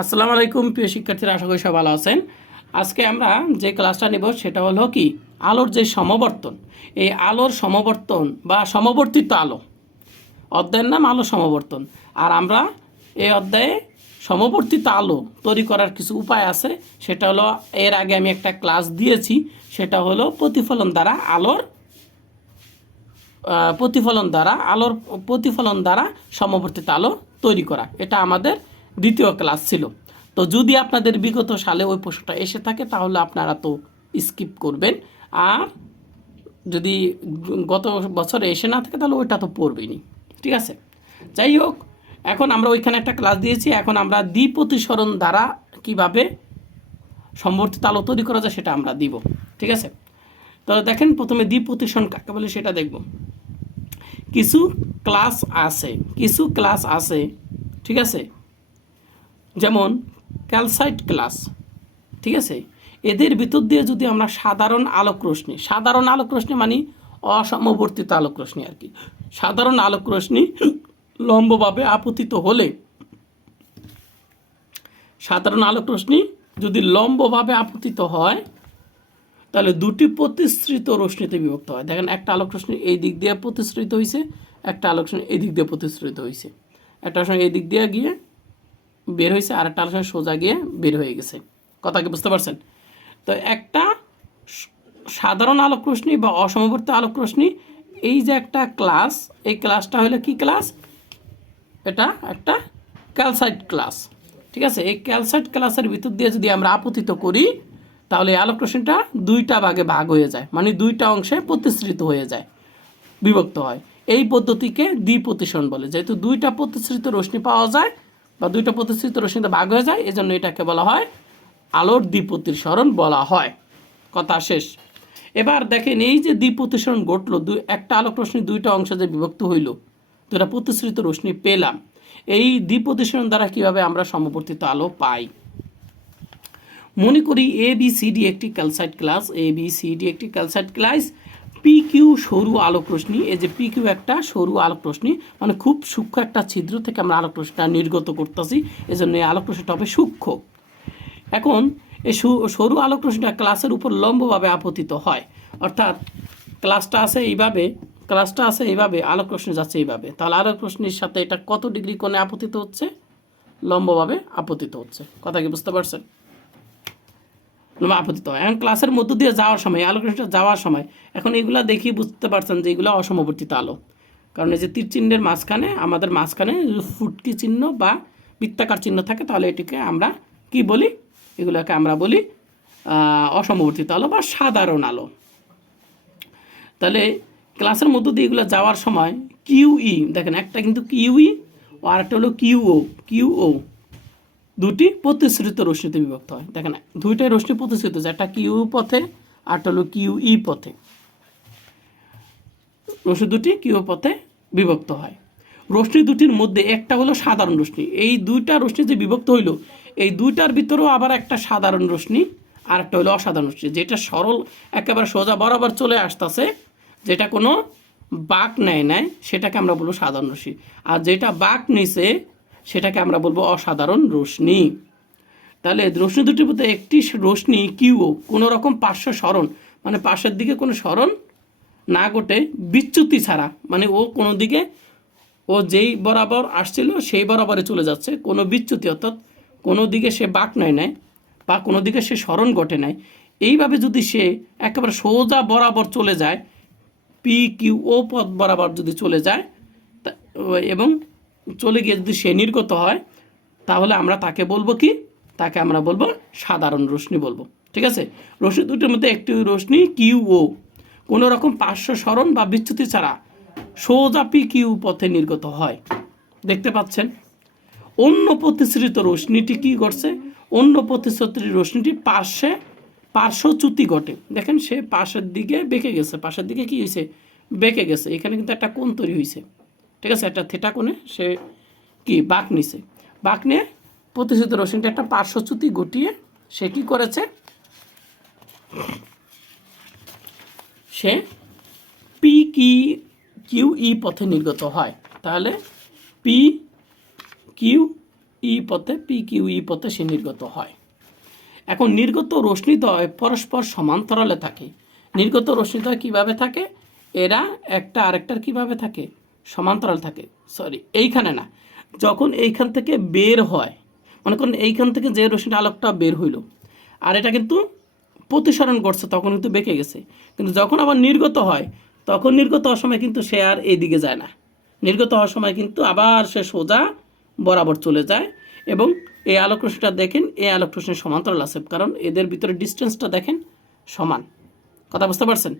আসসালামু আলাইকুম, প্রিয় শিক্ষার্থীরা, আশা করি সব ভালো আছেন। আজকে আমরা যে ক্লাসটা নেব সেটা হলো কি? আলোর যে সমবর্তন, এই আলোর সমবর্তন বা সমবর্তিত আলো। অধ্যায়ের নাম আলো সমবর্তন। আর আমরা এই অধ্যায়ে সমবর্তিত আলো তৈরি করার কিছু উপায় আছে, সেটা হলো এর আগে আমি একটা ক্লাস দিয়েছি, সেটা হলো প্রতিফলন দ্বারা আলোর প্রতিফলন দ্বারা আলোর প্রতিফলন দ্বারা সমবর্তিত আলো তৈরি করা। এটা আমাদের দ্বিতীয় ক্লাস ছিল। তো যদি আপনাদের বিগত সালে ওই প্রশ্নটা এসে থাকে, তাহলে আপনারা তো স্কিপ করবেন। আর যদি গত বছরে এসে না থাকে, তাহলে ওইটা তো পড়বেনি ঠিক আছে? যাই হোক, এখন আমরা ওইখানে একটা ক্লাস দিয়েছি। এখন আমরা দ্বিপ্রতিসরণ দ্বারা কীভাবে সম্বর্তিত আলো তৈরি করা যায়, সেটা আমরা দিব। ঠিক আছে? তো দেখেন, প্রথমে দ্বিপ্রতিসরণ কাকে বলে সেটা দেখব। কিছু ক্লাস আছে, কিছু ক্লাস আছে। ঠিক আছে? যেমন ক্যালসাইট ক্লাস ঠিক আছে? এদের ভিতর দিয়ে যদি আমরা সাধারণ আলোক রশ্মি, সাধারণ আলোক রশ্মি মানে অসমবর্তিত আলোক রশ্মি আর কি, সাধারণ আলোক রশ্মি লম্বভাবে আপতিত হলে সাধারণ আলোক রশ্মি যদি লম্বভাবে আপতিত হয়, তাহলে দুটি প্রতিশ্রিত রশ্মিতে বিভক্ত হয়। দেখেন, একটা আলোক রশ্মি এই দিক দিয়ে প্রতিশ্রিত হয়েছে একটা আলোক রশ্মি এই দিক দিয়ে প্রতিশ্রিত হয়েছে একটা রশ্মি এই দিক দিয়ে গিয়ে বের হয়েছে আর একটা আলোক সোজা গিয়ে বের হয়ে গেছে। কথা কি বুঝতে পারছেন? তো একটা সাধারণ আলোক রশ্মি বা অসমবর্তী আলোক রশ্মি এই যে একটা ক্লাস, এই ক্লাসটা হলো কি ক্লাস? এটা একটা ক্যালসাইট ক্লাস। ঠিক আছে? এই ক্যালসাইট ক্লাসের ভিতর দিয়ে যদি আমরা আপতিত করি, তাহলে এই আলোক রশ্মিটা দুইটা ভাগে ভাগ হয়ে যায় মানে দুইটা অংশে প্রতিশ্রিত হয়ে যায়, বিভক্ত হয়। এই পদ্ধতিকে দ্বিপ্রতিসরণ বলে। যেহেতু দুইটা প্রতিশ্রিত রশ্মি পাওয়া যায় বা দুইটা প্রতিশ্রিত রশ্মিতে ভাগ হয়ে যায়, এজন্য এটাকে বলা হয় আলোর দ্বিপ্রতিসরণ বলা হয়। কথা শেষ। এবার দেখেন, এই যে দ্বিপ্রতিসরণ ঘটলো দুই একটা আলোক রশ্মি দুইটা অংশে যে বিভক্ত হইল দুটা প্রতিশ্রিত রশ্মি পেলাম, এই দ্বিপ্রতিসরণ দ্বারা কীভাবে আমরা সমবর্তিত আলো পাই? মনে করি এ বি সি ডি একটি calcite class A B C D একটি ক্যালসাইট ক্লাস পি কিউ সরু আলোক রশ্মি এই যে পি কিউ একটা সরু আলোক রশ্মি মানে খুব সূক্ষ্ম একটা ছিদ্র থেকে আমরা আলোক রশ্মিটা নির্গত করতেছি, এজন্য এই আলোক রশ্মিটা হবে সূক্ষ্ম। এখন এই সরু আলোক রশ্মিটা ক্লাসের উপর লম্বভাবে আপতিত হয়। অর্থাৎ ক্লাসটা আছে এইভাবে, ক্লাসটা আছে এইভাবে আলোক রশ্মি যাচ্ছে এইভাবে। তাহলে আলোক রশ্মির সাথে এটা কত ডিগ্রি কোণে আপতিত হচ্ছে? লম্বভাবে আপতিত হচ্ছে। কথা কি বুঝতে পারছেন? আপতিত। এখন ক্লাসের মধ্য দিয়ে যাওয়ার সময় আলোক রশ্মিটা যাওয়ার সময়, এখন এগুলো দেখি বুঝতে পারছেন যে এগুলো অসমবর্তিত আলো। কারণ এই যে তীর চিহ্নের মাঝখানে, আমাদের মাঝখানে ফুটকি চিহ্ন বা বৃত্তাকার চিহ্ন থাকে, তাহলে এটিকে আমরা কি বলি? এগুলোকে আমরা বলি অসমবর্তিত আলো বা সাধারণ আলো। তাহলে ক্লাসের মধ্য দিয়ে এগুলো যাওয়ার সময় কিউই দেখেন একটা কিন্তু কিউই ও আরেকটা হলো কিউও কিউও দুটি প্রতিশ্রিত রশ্মিতে বিভক্ত হয়। দেখেন, দুইটাই রশ্মি প্রতিশ্রিত হচ্ছে একটা কিউ পথে, আরটা হলো কিউ ই পথে। রশ্মি দুটি কিউ পথে বিভক্ত হয়। রশ্মি দুটির মধ্যে একটা হলো সাধারণ রশ্মি। এই দুইটা রশ্মি যে বিভক্ত হইল, এই দুইটার ভিতরেও আবার একটা সাধারণ রশ্মি আর একটা হলো অসাধারণ রশ্মি। যেটা সরল, একেবারে সোজা বরাবর চলে আসতেছে, যেটা কোনো বাঁক নেয় নেয় সেটাকে আমরা বলব সাধারণ রশ্মি। আর যেটা বাঁক নিছে সেটাকে আমরা বলব অসাধারণ রশ্মি তাহলে রশ্মি দুটির মধ্যে একটি রশ্মি কিউ কোনো রকম পার্শ্ব স্মরণ মানে পাশের দিকে কোনো স্মরণ না ঘটে, বিচ্যুতি ছাড়া মানে ও কোনো দিকে, ও যেই বরাবর আসছিল সেই বরাবরে চলে যাচ্ছে, কোনো বিচ্যুতি, অর্থাৎ কোনো দিকে সে বাঁক নেয় নাই, বা কোনো দিকে সে স্মরণ ঘটে নাই। এইভাবে যদি সে একেবারে সোজা বরাবর চলে যায়, পি কিউ ও পথ বরাবর যদি চলে যায় এবং চলে গিয়ে যদি সে নির্গত হয়, তাহলে আমরা তাকে বলব কি? তাকে আমরা বলব সাধারণ রশ্মি বলব। ঠিক আছে? রশ্মি দুটির মধ্যে একটি রশ্মি কিউ ও। কোনো রকম পার্শ্ব স্মরণ বা বিচ্যুতি ছাড়া সোজাপি কিউ পথে নির্গত হয়। দেখতে পাচ্ছেন? অন্য প্রতিশ্রিত রশ্মিটি কি ঘটছে? অন্য প্রতিশ্রিত রশ্মিটি পার্শ্বে পার্শ্বচ্যুতি ঘটে। দেখেন সে পাশের দিকে বেঁকে গেছে। পাশের দিকে কি হয়েছে? বেঁকে গেছে। এখানে কিন্তু একটা কোণ তৈরি হয়েছে। ঠিক আছে, একটা থেটা কোণে সে কি, বাঁক নিছে। বাঁক নিয়ে প্রতিশ্রিত রশ্মিটা একটা পার্শ্বচ্যুতি ঘটিয়ে সে কি করেছে? সে পি কি কিউ ই পথে নির্গত হয়। তাহলে পি কিউ ই পথে পি কিউ ই পথে সে নির্গত হয়। এখন নির্গত রশ্মিদ্বয় পরস্পর সমান্তরালে থাকে। নির্গত রশ্মিদ্বয় কীভাবে থাকে? এরা একটা আরেকটার কীভাবে থাকে? সমান্তরাল থাকে সরি এইখানে না। যখন এইখান থেকে বের হয়, মনে করেন এইখান থেকে যে রশ্মিটা আলোকটা বের হইল, আর এটা কিন্তু প্রতিসরণ করছে, তখন কিন্তু বেঁকে গেছে। কিন্তু যখন আবার নির্গত হয়, তখন নির্গত হওয়ার সময় কিন্তু সে আর এইদিকে যায় না। নির্গত হওয়ার সময় কিন্তু আবার সে সোজা বরাবর চলে যায় এবং এই আলোক রশ্মিটা দেখেন, এই আলোক রশ্মির সমান্তরাল আছে, কারণ এদের ভিতরে ডিস্টেন্সটা দেখেন সমান। কথা বুঝতে পারছেন?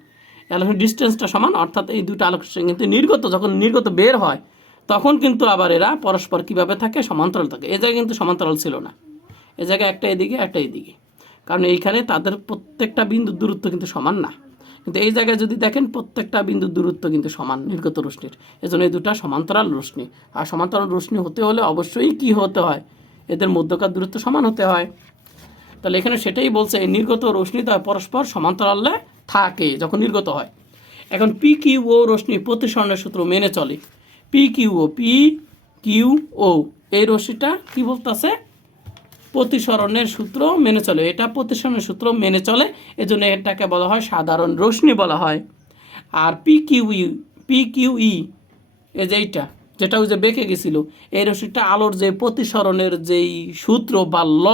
আলোক ডিস্টেন্সটা সমান, অর্থাৎ এই দুটো আলোক কিন্তু নির্গত, যখন নির্গত বের হয়, তখন কিন্তু আবার এরা পরস্পর কীভাবে থাকে? সমান্তরাল থাকে। এ জায়গায় কিন্তু সমান্তরাল ছিল না। এ জায়গায় একটা এদিকে একটা এদিকে। কারণ এইখানে তাদের প্রত্যেকটা বিন্দুর দূরত্ব কিন্তু সমান না। কিন্তু এই জায়গায় যদি দেখেন, প্রত্যেকটা বিন্দুর দূরত্ব কিন্তু সমান, নির্গত রশ্মির। এজন্য এই দুটা সমান্তরাল রশ্মি। আর সমান্তরাল রশ্মি হতে হলে অবশ্যই কি হতে হয়? এদের মধ্যকার দূরত্ব সমান হতে হয়। তাহলে এখানে সেটাই বলছে, এই নির্গত রশ্মি দ্বয় পরস্পর সমান্তরালে থাকে, যখন নির্গত হয়। এখন পি কিউ ও রশ্মি প্রতিসরণের সূত্র মেনে চলে। P Q O P Q O এই রশ্মিটা কি বলতেছে? প্রতিসরণের সূত্র মেনে চলে। এটা প্রতিসরণের সূত্র মেনে চলে, এজন্য এটাকে বলা হয় সাধারণ রশ্মি বলা হয়। আর P Q E P Q E এই যে এইটা যেটা ওই যে বেঁকে গেছিল, এই রশ্মিটা আলোর যে প্রতিসরণের যেই সূত্র বা ল,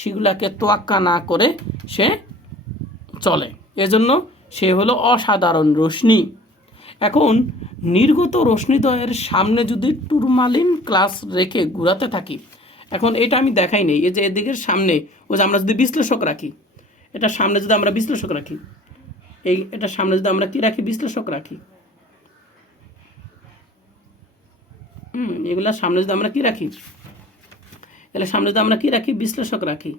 সেগুলাকে তোয়াক্কা না করে সে চলে। এজন্য সে হলো অসাধারণ রশ্মি এখন নির্গত রশ্মিদ্বয়ের সামনে যদি টুরমালিন ক্লাস রেখে ঘুরাতে থাকি, এখন এটা আমি দেখাই নেই। এই যে এদিকের সামনে, ওই যে আমরা যদি বিশ্লেষক রাখি এটা সামনে যদি আমরা বিশ্লেষক রাখি, এই এটা সামনে যদি আমরা কি রাখি, বিশ্লেষক রাখি। হুম এগুলার সামনে যদি আমরা কি রাখি? এগুলোর সামনে যদি আমরা কি রাখি? বিশ্লেষক রাখি।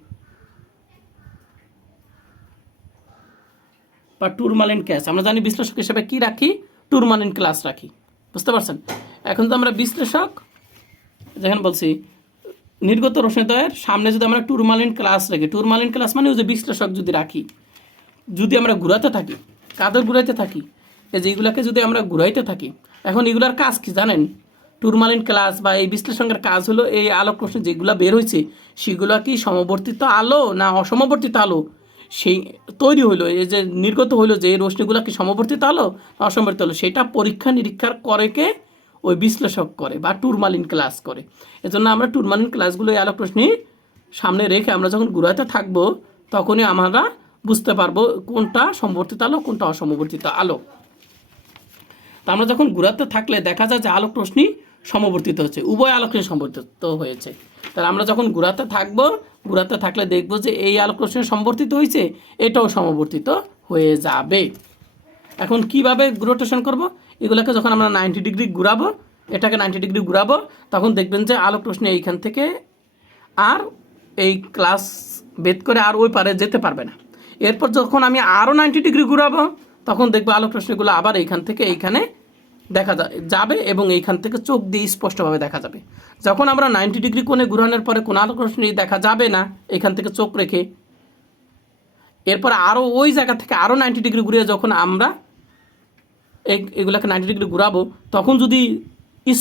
বা টুরমালিন ক্যাশ আমরা জানি বিশ্লেষক হিসেবে কি রাখি? টুরমালিন ক্লাস রাখি। বুঝতে পারছেন? এখন তো আমরা বিশ্লেষক, যেখানে বলছি, নির্গত রশ্মিদ্বয়ের সামনে যদি আমরা টুরমালিন ক্লাস রাখি টুরমালিন ক্লাস মানে ওই যে বিশ্লেষক যদি রাখি, যদি আমরা ঘুরাতে থাকি, কাদের ঘুরাইতে থাকি? এই যে এইগুলাকে যদি আমরা ঘুরাইতে থাকি, এখন এগুলার কাজ কি জানেন? টুরমালিন ক্লাস বা এই বিশ্লেষণের কাজ হলো এই আলোক রশ্মি যেগুলো বের হয়েছে সেগুলো কি সমবর্তিত আলো না অসমবর্তিত আলো? সেই তৈরি হইল, এই যে নির্গত হলো যে এই রশ্মিগুলো কি সমবর্তিত আলো না অসমবর্তিত আলো? সেটা পরীক্ষা নিরীক্ষার করে কে? ওই বিশ্লেষক করে বা টুরমালিন ক্লাস করে। এজন্য আমরা টুরমালিন ক্লাসগুলো এই আলোক রশ্মি সামনে রেখে আমরা যখন ঘুরাতে থাকব, তখনই আমরা বুঝতে পারব কোনটা সমবর্তিত আলো, কোনটা অসমবর্তিত আলো। তা আমরা যখন ঘুরাতে থাকলে দেখা যায় যে আলোক রশ্মি সমবর্তিত হচ্ছে, উভয় আলোক রশ্মি সমবর্তিত হয়েছে। তাহলে আমরা যখন ঘুরাতে থাকব ঘুরাতে থাকলে দেখব যে এই আলোক রশ্মি সমবর্তিত হয়েছে, এটাও সমবর্তিত হয়ে যাবে। এখন কীভাবে রোটেশন করব? এগুলোকে যখন আমরা নাইনটি ডিগ্রি ঘুরাবো, এটাকে নাইনটি ডিগ্রি ঘুরাবো, তখন দেখবেন যে আলোক রশ্মি এইখান থেকে আর এই ক্লাস বেদ করে আর ওই পারে যেতে পারবে না। এরপর যখন আমি আরও নাইনটি ডিগ্রি ঘুরাবো, তখন দেখব আলোক রশ্মিগুলো আবার এইখান থেকে এইখানে দেখা যাবে এবং এইখান থেকে চোখ দিয়ে স্পষ্টভাবে দেখা যাবে। যখন আমরা নাইনটি ডিগ্রি কোণে ঘুরানোর পরে কোনো আলোক রশ্মি দেখা যাবে না এখান থেকে চোখ রেখে, এরপর আরও ওই জায়গা থেকে আরও নাইনটি ডিগ্রি ঘুরিয়ে যখন আমরা এগুলাকে নাইনটি ডিগ্রি ঘুরাবো, তখন যদি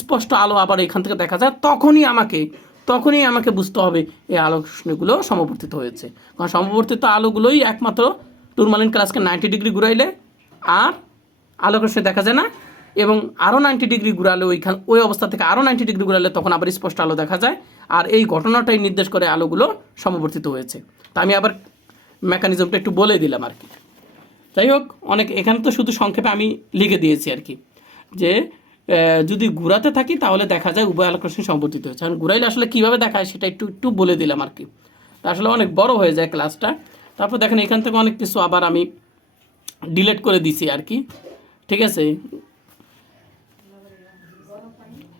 স্পষ্ট আলো আবার এখান থেকে দেখা যায়, তখনই আমাকে তখনই আমাকে বুঝতে হবে এই আলোক রশ্মিগুলো সমবর্তিত হয়েছে। কারণ সমবর্তিত আলোগুলোই একমাত্র টুরমালিন ক্লাসকে নাইনটি ডিগ্রি ঘুরাইলে আর আলোক রশ্মি দেখা যায় না এবং আরও নাইনটি ডিগ্রি ঘুরালে ওইখান, ওই অবস্থা থেকে আরও নাইনটি ডিগ্রি ঘুরালে তখন আবার স্পষ্ট আলো দেখা যায়। আর এই ঘটনাটাই নির্দেশ করে আলোগুলো সমবর্তিত হয়েছে। তা আমি আবার মেকানিজমটা একটু বলে দিলাম আর কি। যাই হোক, অনেক, এখানে তো শুধু সংক্ষেপে আমি লিখে দিয়েছি আর কি, যে যদি ঘুরাতে থাকি তাহলে দেখা যায় উভয় আলোক রশ্মি সমবর্তিত হয়েছে। কারণ ঘুরাইলে আসলে কীভাবে দেখায় সেটা একটু একটু বলে দিলাম আর কি। তা আসলে অনেক বড় হয়ে যায় ক্লাসটা তারপর দেখেন এখান থেকে অনেক কিছু আবার আমি ডিলেট করে দিছি আর কি। ঠিক আছে?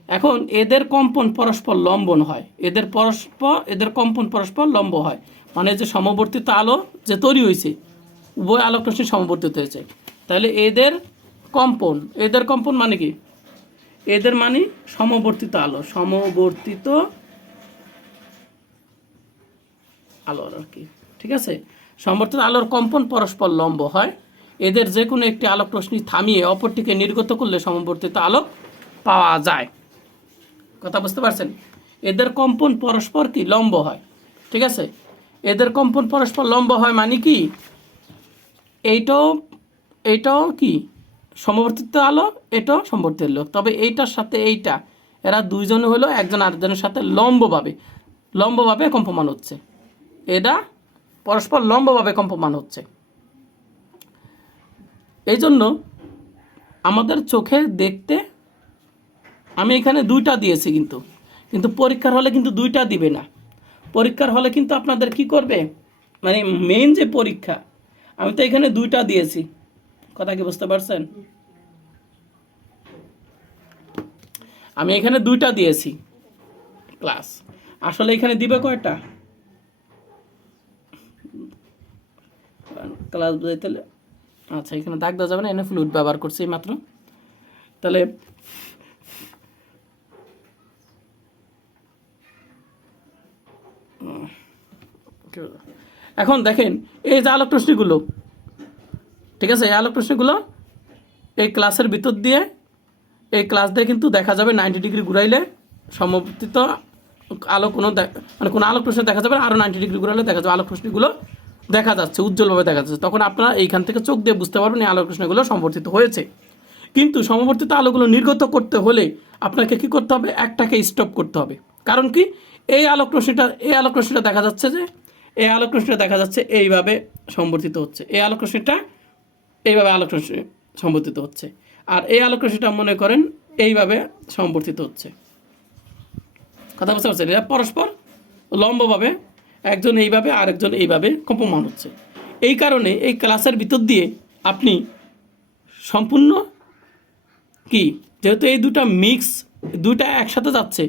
এখন এদের কম্পন পরস্পর লম্বন হয়। এদের পরস্পর, এদের কম্পন পরস্পর লম্ব হয়। মানে যে সমবর্তিত আলো যে তৈরি হয়েছে উভয় আলোক রশ্মি সমবর্তিত হয়েছে। তাহলে এদের কম্পন এদের কম্পন মানে কি? এদের মানে সমবর্তিত আলো সমবর্তিত আলো আর কি, ঠিক আছে? সমবর্তিত আলোর কম্পন পরস্পর লম্ব হয়। এদের যে কোনো একটি আলোক রশ্মি থামিয়ে অপরটিকে নির্গত করলে সমবর্তিত আলোক পাওয়া যায়। কথা বুঝতে পারছেন? এদের কম্পন পরস্পর কি? লম্ব হয়। ঠিক আছে? এদের কম্পন পরস্পর লম্ব হয় মানে কি? এইটাও এইটাও কি? সমবর্তিত আলো, এটাও সমবর্তিত আলো। তবে এইটার সাথে এইটা, এরা দুইজন হলো, একজন আরেকজনের সাথে লম্বভাবে লম্বভাবে কম্পমান হচ্ছে। এরা পরস্পর লম্বভাবে কম্পমান হচ্ছে। এই জন্য আমাদের চোখে দেখতে আমি এখানে দুইটা দিয়েছি কিন্তু। কিন্তু পরীক্ষার হলে কিন্তু দুইটা দিবে না। পরীক্ষার হলে কিন্তু আপনাদের কি করবে? মানে মেইন যে পরীক্ষা, আমি তো এখানে দুইটা দিয়েছি। কথা কি বুঝতে পারছেন? আমি এখানে দুইটা দিয়েছি ক্লাস আসলে এখানে দিবে কয়টা? ক্লাস বুঝাইতে হলে আচ্ছা এখানে দাগ দেওয়া যাবে না, এনে ফ্লুইড ব্যবহার করছি মাত্র। তাহলে এখন দেখেন, এই যে আলোক রশ্মিগুলো ঠিক আছে, এই আলোক রশ্মিগুলো এই ক্লাসের ভিতর দিয়ে, এই ক্লাস দিয়ে কিন্তু দেখা যাবে নাইনটি ডিগ্রি ঘুরাইলে সমবর্তিত আলো কোনো মানে কোনো আলোক প্রশ্ন দেখা যাবে আরও নাইনটি ডিগ্রি ঘুরাইলে দেখা যাবে আলোক রশ্মিগুলো দেখা যাচ্ছে, উজ্জ্বলভাবে দেখা যাচ্ছে। তখন আপনারা এইখান থেকে চোখ দিয়ে বুঝতে পারবেন এই আলোক প্রশ্নগুলো সমবর্তিত হয়েছে। কিন্তু সমবর্তিত আলোগুলো নির্গত করতে হলে আপনাকে কি করতে হবে? একটাকে স্টপ করতে হবে। কারণ কি? এই আলোক রশ্মিটা এই আলোক রশ্মিটা দেখা যাচ্ছে যে, এই আলোক রশ্মিটা দেখা যাচ্ছে এইভাবে সম্বর্ধিত হচ্ছে। এই আলোক রশ্মিটা এইভাবে আলোক রশ্মি সম্বর্তিত হচ্ছে। আর এই আলোক রশ্মিটা মনে করেন এইভাবে সম্বর্তিত হচ্ছে। কথা বুঝতে পারছেন? এরা পরস্পর লম্বভাবে একজন এইভাবে আরেকজন এইভাবে কম্পমান হচ্ছে। এই কারণে এই ক্লাসের ভিতর দিয়ে আপনি সম্পূর্ণ কি? যেহেতু এই দুটা মিক্স দুটা একসাথে যাচ্ছে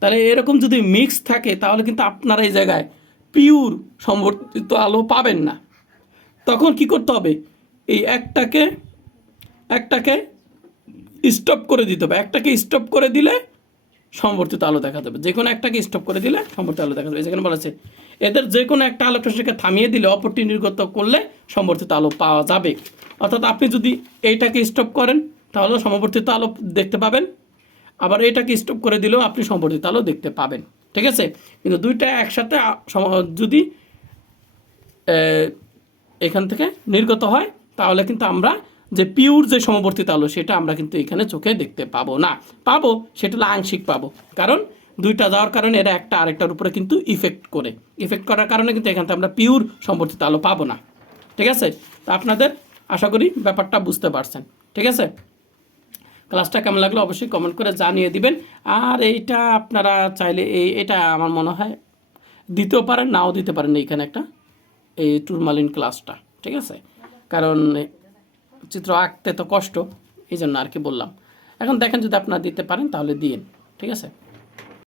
তাহলে এরকম যদি মিক্স থাকে, তাহলে কিন্তু আপনারা এই জায়গায় পিওর সম্বর্তিত আলো পাবেন না। তখন কি করতে হবে? এই একটাকে একটাকে স্টপ করে দিতে হবে। একটাকে স্টপ করে দিলে সমবর্তিত আলো দেখা যাবে যে কোনো একটাকে স্টপ করে দিলে সমবর্তিত আলো দেখা যাবে যেখানে বলা আছে, এদের যে কোনো একটা আলোক রশ্মিকে থামিয়ে দিলে অপরটি নির্গত করলে সমবর্তিত আলো পাওয়া যাবে। অর্থাৎ আপনি যদি এইটাকে স্টপ করেন, তাহলে সমবর্তিত আলো দেখতে পাবেন। আবার এটাকে স্টপ করে দিলেও আপনি সম্পর্কিত আলো দেখতে পাবেন। ঠিক আছে? কিন্তু দুইটা একসাথে যদি এখান থেকে নির্গত হয়, তাহলে কিন্তু আমরা যে পিওর যে সমবর্তিত আলো সেটা আমরা কিন্তু এখানে চোখে দেখতে পাবো না। পাবো, সেটা আংশিক পাবো। কারণ দুইটা যাওয়ার কারণে এরা একটা আরেকটার উপরে কিন্তু ইফেক্ট করে। ইফেক্ট করার কারণে কিন্তু এখান থেকে আমরা পিওর সমবর্তিত আলো পাবো না। ঠিক আছে? তা আপনাদের আশা করি ব্যাপারটা বুঝতে পারছেন। ঠিক আছে? ক্লাসটা কেমন লাগল অবশ্যই কমেন্ট করে জানিয়ে দিবেন। আর এইটা আপনারা চাইলে এই, এটা আমার মনে হয় দিতেও পারেন, নাও দিতে পারেন এইখানে একটা, এই টুরমালিন ক্লাসটা ঠিক আছে? কারণ চিত্র আঁকতে তো কষ্ট এই জন্য আর কি বললাম। এখন দেখেন যদি আপনারা দিতে পারেন তাহলে দিন ঠিক আছে?